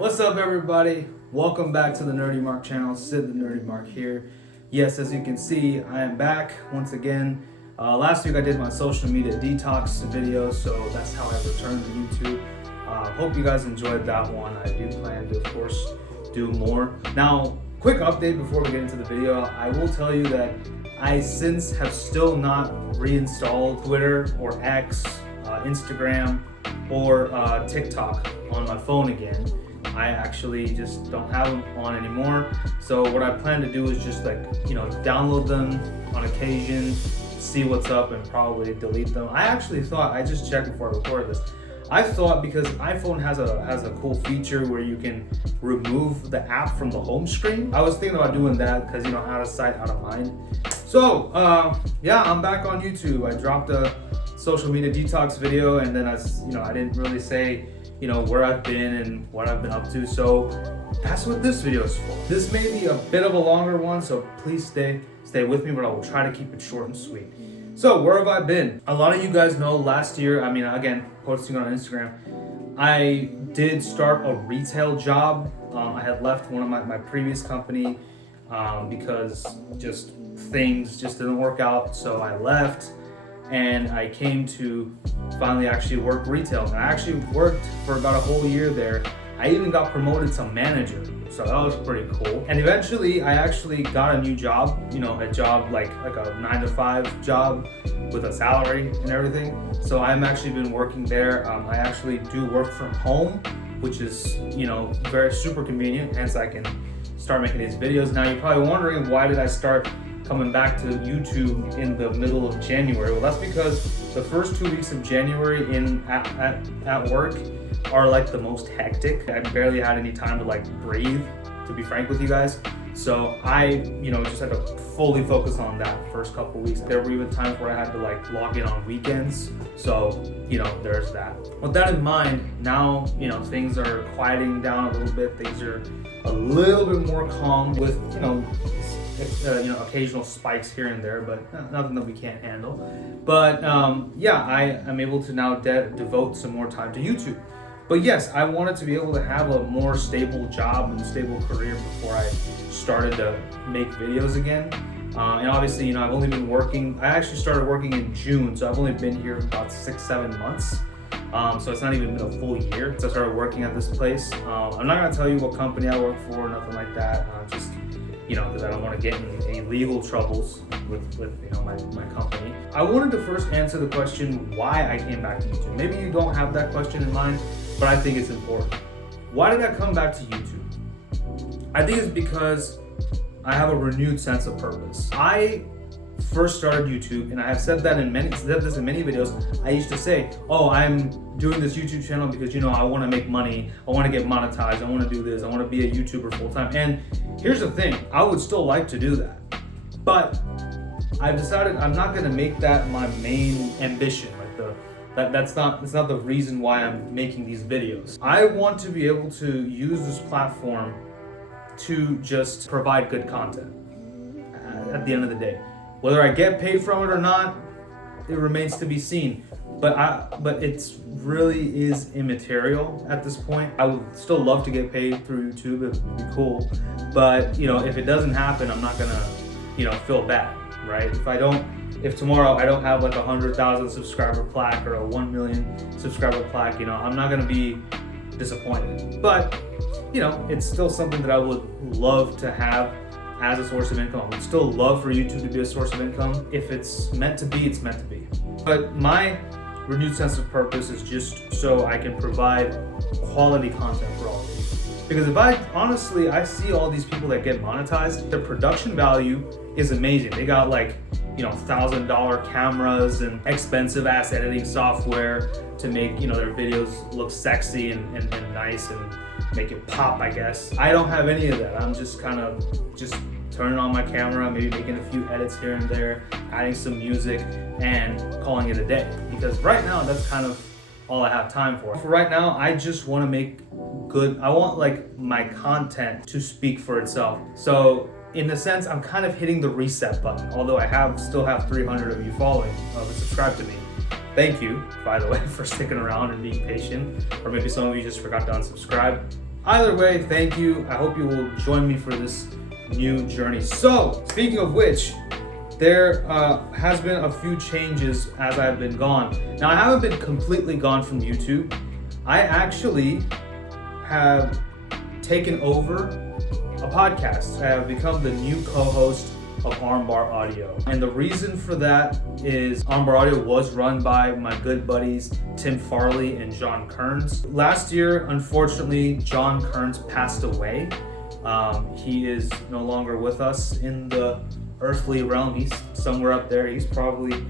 What's up, everybody? Welcome back to the Nerdy Mark channel. Sid the Nerdy Mark here. Yes, as you can see, I am back once again. Last week I did my social media detox video, so that's how I returned to YouTube. Hope you guys enjoyed that one. I do plan to, of course, do more. Now, quick update before we get into the video. I will tell you that I since have still not reinstalled Twitter or X, Instagram, or TikTok on my phone again. I actually just don't have them on anymore. So what I plan to do is just download them on occasion, see what's up, and probably delete them. I actually thought, I just checked before I recorded this, I thought because iPhone has a cool feature where you can remove the app from the home screen. I was thinking about doing that because, out of sight, out of mind. So yeah, I'm back on YouTube. I dropped a social media detox video, and then I didn't really say where I've been and what I've been up to. So that's what this video is for. This may be a bit of a longer one, so please stay with me, but I will try to keep it short and sweet. So where have I been? A lot of you guys know last year, again, posting on Instagram, I did start a retail job. I had left one of my previous company because things just didn't work out. So I left and I came to finally actually work retail. And I actually worked for about a whole year there. I even got promoted to manager, so that was pretty cool. And eventually I actually got a new job, a job like a 9-to-5 job with a salary and everything. So I'm actually been working there. I actually do work from home, which is, very super convenient. Hence I can start making these videos. Now you're probably wondering, why did I start coming back to YouTube in the middle of January? Well, that's because the first 2 weeks of January at work are like the most hectic. I barely had any time to breathe, to be frank with you guys. So I, just had to fully focus on that first couple weeks. There were even times where I had to log in on weekends. So, there's that. With that in mind, now, things are quieting down a little bit. Things are a little bit more calm with, occasional spikes here and there, but nothing that we can't handle. But yeah, I am able to now devote some more time to YouTube. But yes, I wanted to be able to have a more stable job and stable career before I started to make videos again. And obviously, I've only been working, I actually started working in June, so I've only been here about 6-7 months. So it's not even been a full year since I started working at this place. I'm not gonna tell you what company I work for, nothing like that. Because I don't want to get in any legal troubles with my company. I wanted to first answer the question why I came back to YouTube. Maybe you don't have that question in mind, but I think it's important. Why did I come back to YouTube? I think it's because I have a renewed sense of purpose. I first started YouTube, and I have said this in many videos. I used to say, I'm doing this YouTube channel because I want to make money, I want to get monetized, I want to do this, I want to be a YouTuber full time. And here's the thing, I would still like to do that, but I've decided I'm not going to make that my main ambition. That's not the reason why I'm making these videos. I want to be able to use this platform to just provide good content at the end of the day. Whether I get paid from it or not, it remains to be seen. But it's really is immaterial at this point. I would still love to get paid through YouTube. It would be cool. But if it doesn't happen, I'm not gonna feel bad, right? If tomorrow I don't have 100,000 subscriber plaque or a 1 million subscriber plaque, I'm not gonna be disappointed. But it's still something that I would love to have as a source of income. I would still love for YouTube to be a source of income. If it's meant to be, it's meant to be. But my renewed sense of purpose is just so I can provide quality content for all of you. Because I see all these people that get monetized, their production value is amazing. They got $1,000 cameras and expensive ass editing software to make their videos look sexy and nice and make it pop, I guess. I don't have any of that. I'm just turning on my camera, maybe making a few edits here and there, adding some music, and calling it a day. Because right now, that's kind of all I have time for. For right now, I just want to make I want my content to speak for itself. So in a sense, I'm kind of hitting the reset button, although I still have 300 of you following, subscribe to me. Thank you, by the way, for sticking around and being patient. Or maybe some of you just forgot to unsubscribe. Either way, thank you. I hope you will join me for this new journey. So, speaking of which, there has been a few changes as I've been gone. Now, I haven't been completely gone from YouTube. I actually have taken over a podcast. I have become the new co-host of Armbar Audio. And the reason for that is Armbar Audio was run by my good buddies Tim Farley and John Kearns. Last year, unfortunately, John Kearns passed away. He is no longer with us in the earthly realm. He's somewhere up there. He's probably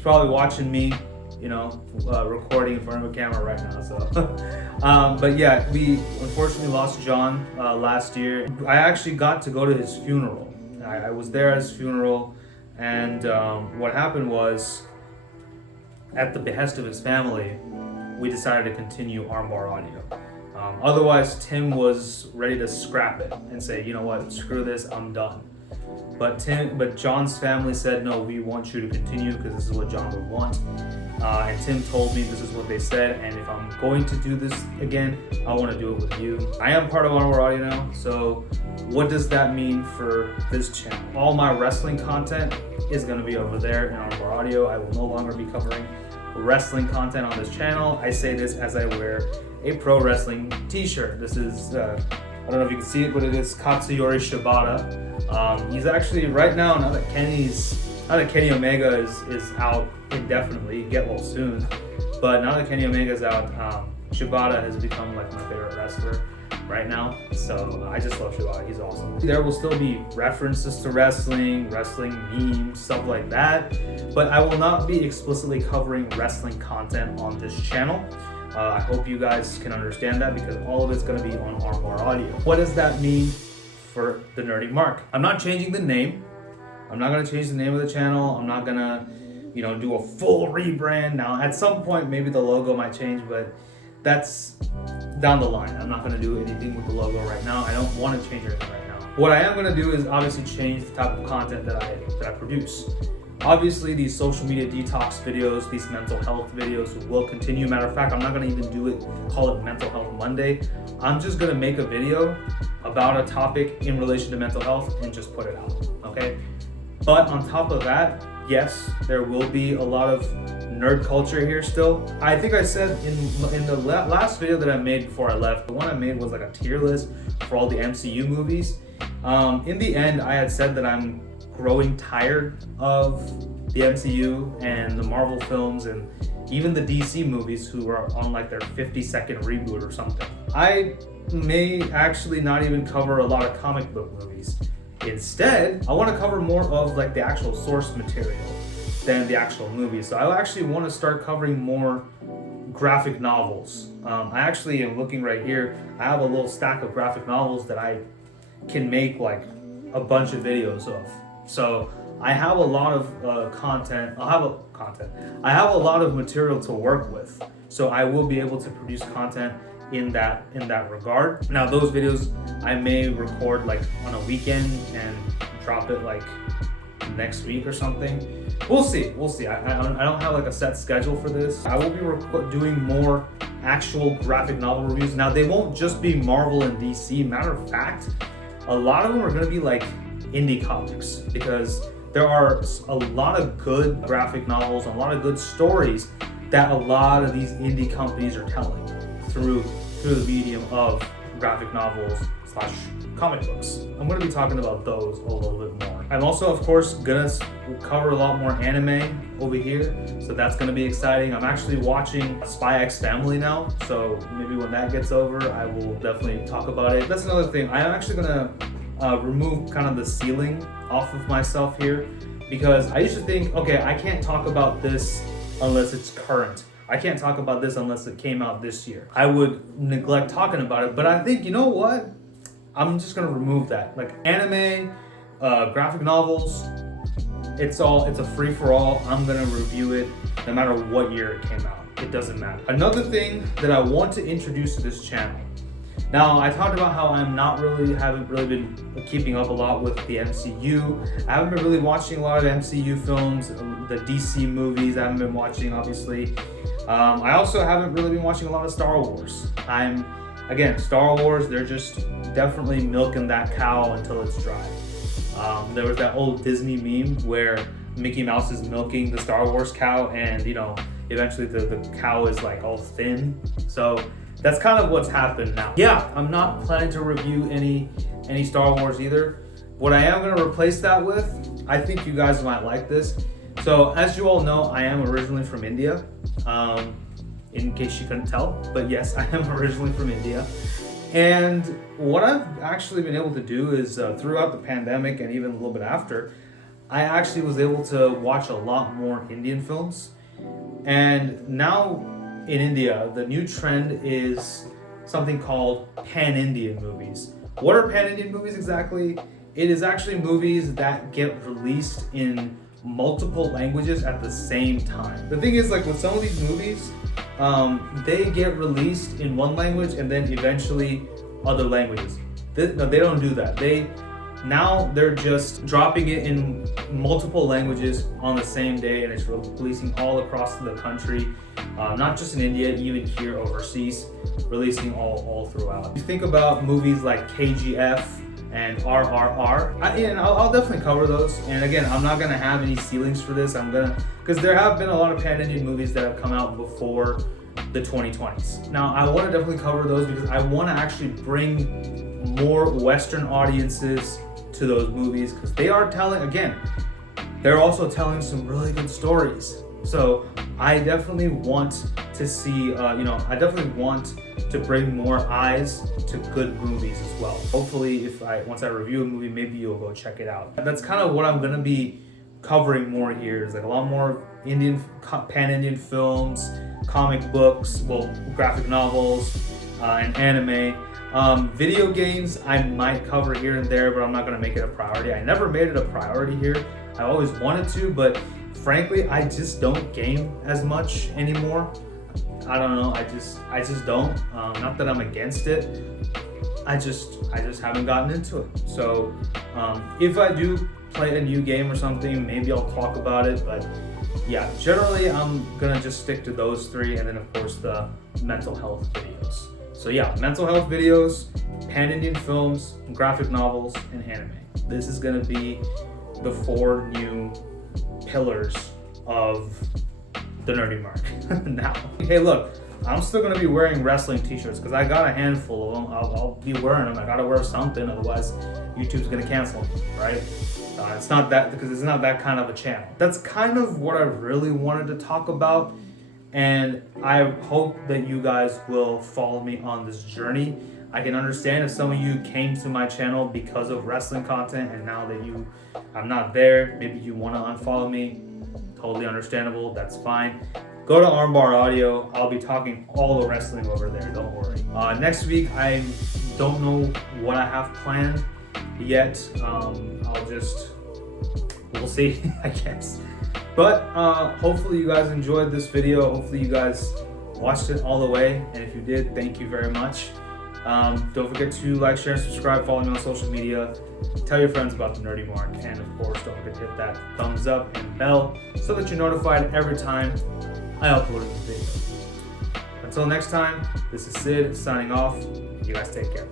watching me, recording in front of a camera right now. So, but yeah, we unfortunately lost John last year. I actually got to go to his funeral. I was there at his funeral, and what happened was, at the behest of his family, we decided to continue Armbar Audio. Otherwise, Tim was ready to scrap it and say, you know what, screw this, I'm done. But John's family said, no, we want you to continue because this is what John would want. And Tim told me this is what they said, and if I'm going to do this again, I want to do it with you. I am part of Armbar Audio now, so what does that mean for this channel? All my wrestling content is going to be over there in Armbar Audio. I will no longer be covering wrestling content on this channel. I say this as I wear a pro wrestling t-shirt. This is, I don't know if you can see it, but it is Katsuyori Shibata. He's actually, right now that Kenny Omega is out indefinitely, get well soon, but now that Kenny Omega is out, Shibata has become like my favorite wrestler right now. So I just love Shibata, he's awesome. There will still be references to wrestling memes, stuff like that, but I will not be explicitly covering wrestling content on this channel. I hope you guys can understand that because all of it's going to be on Armbar Audio. What does that mean for the Nerdy Mark? I'm not changing the name. I'm not going to change the name of the channel. I'm not going to, do a full rebrand. Now, at some point, maybe the logo might change, but that's down the line. I'm not going to do anything with the logo right now. I don't want to change anything right now. What I am going to do is obviously change the type of content that I produce. Obviously, these social media detox videos, these mental health videos will continue. Matter of fact, I'm not going to even call it Mental Health Monday. I'm just going to make a video about a topic in relation to mental health and just put it out, okay? But on top of that, yes, there will be a lot of nerd culture here still. I think I said in the last video that I made before I left, the one I made was like a tier list for all the MCU movies. In the end, I had said that I'm growing tired of the MCU and the Marvel films and even the DC movies who are on like their 50-second reboot or something. I may actually not even cover a lot of comic book movies. Instead, I want to cover more of like the actual source material than the actual movies. So I actually want to start covering more graphic novels. I actually am looking right here. I have a little stack of graphic novels that I can make like a bunch of videos of. So I have a lot of content. I have a lot of material to work with. So I will be able to produce content in that regard. Now those videos I may record like on a weekend and drop it like next week or something. We'll see. I don't have like a set schedule for this. I will be doing more actual graphic novel reviews. Now they won't just be Marvel and DC. Matter of fact, a lot of them are going to be like indie comics because there are a lot of good graphic novels, a lot of good stories that a lot of these indie companies are telling through the medium of graphic novels / comic books. I'm going to be talking about those a little bit more. I'm also, of course, going to cover a lot more anime over here, so that's going to be exciting. I'm actually watching Spy X Family now, so maybe when that gets over, I will definitely talk about it. That's another thing. I'm actually going to remove kind of the ceiling off of myself here because I used to think, okay, I can't talk about this unless it's current. I can't talk about this unless it came out this year. I would neglect talking about it, but I think, you know what? I'm just gonna remove that. Like anime, graphic novels, it's a free for all. I'm gonna review it no matter what year it came out. It doesn't matter. Another thing that I want to introduce to this channel. Now, I talked about how haven't really been keeping up a lot with the MCU. I haven't been really watching a lot of MCU films, the DC movies I haven't been watching, obviously. I also haven't really been watching a lot of Star Wars. I'm again, Star Wars, they're just definitely milking that cow until it's dry. There was that old Disney meme where Mickey Mouse is milking the Star Wars cow, and eventually the cow is like all thin. So that's kind of what's happened now. Yeah, I'm not planning to review any Star Wars either. What I am going to replace that with, I think you guys might like this. So as you all know, I am originally from India, in case you couldn't tell, but yes, I am originally from India. And what I've actually been able to do is throughout the pandemic and even a little bit after, I actually was able to watch a lot more Indian films. And now in India, the new trend is something called Pan-Indian movies. What are Pan-Indian movies exactly? It is actually movies that get released in multiple languages at the same time. The thing is, like with some of these movies, they get released in one language and then eventually other languages. No, they don't do that. They're just dropping it in multiple languages on the same day, and it's releasing all across the country, not just in India, even here overseas, releasing all throughout. You think about movies like KGF and RRR, I'll definitely cover those. And again, I'm not gonna have any ceilings for this. Because there have been a lot of Pan-Indian movies that have come out before the 2020s. Now, I want to definitely cover those because I want to actually bring more Western audiences to those movies, because they are they're also telling some really good stories. So I definitely want to see, I definitely want to bring more eyes to good movies as well. Hopefully, once I review a movie, maybe you'll go check it out. And that's kind of what I'm gonna be covering more here. Is like a lot more Pan-Indian films, comic books, graphic novels, and anime. Video games I might cover here and there, but I'm not gonna make it a priority. I never made it a priority here. I always wanted to, but frankly, I just don't game as much anymore. I don't know. I just don't. Not that I'm against it. I just haven't gotten into it. So if I do play a new game or something, maybe I'll talk about it. But yeah, generally I'm gonna just stick to those three, and then of course the mental health videos. So yeah, mental health videos, Pan-Indian films, graphic novels, and anime. This is gonna be the 4 new pillars of the Nerdy Mark. Now, hey, look, I'm still gonna be wearing wrestling t-shirts because I got a handful of them. I'll be wearing them. I gotta wear something, otherwise YouTube's gonna cancel me, right? It's not that, because it's not that kind of a channel. That's kind of what I really wanted to talk about, and I hope that you guys will follow me on this journey. I can understand if some of you came to my channel because of wrestling content, and now that I'm not there, maybe you want to unfollow me. Totally understandable. That's fine. Go to Armbar Audio. I'll be talking all the wrestling over there. Don't worry. Next week, I don't know what I have planned yet. We'll see, I guess. But hopefully you guys enjoyed this video. Hopefully you guys watched it all the way. And if you did, thank you very much. Don't forget to like, share, and subscribe. Follow me on social media. Tell your friends about the Nerdy Mark. And of course, don't forget to hit that thumbs up and bell so that you're notified every time I upload a new video. Until next time, this is Sid signing off. You guys take care.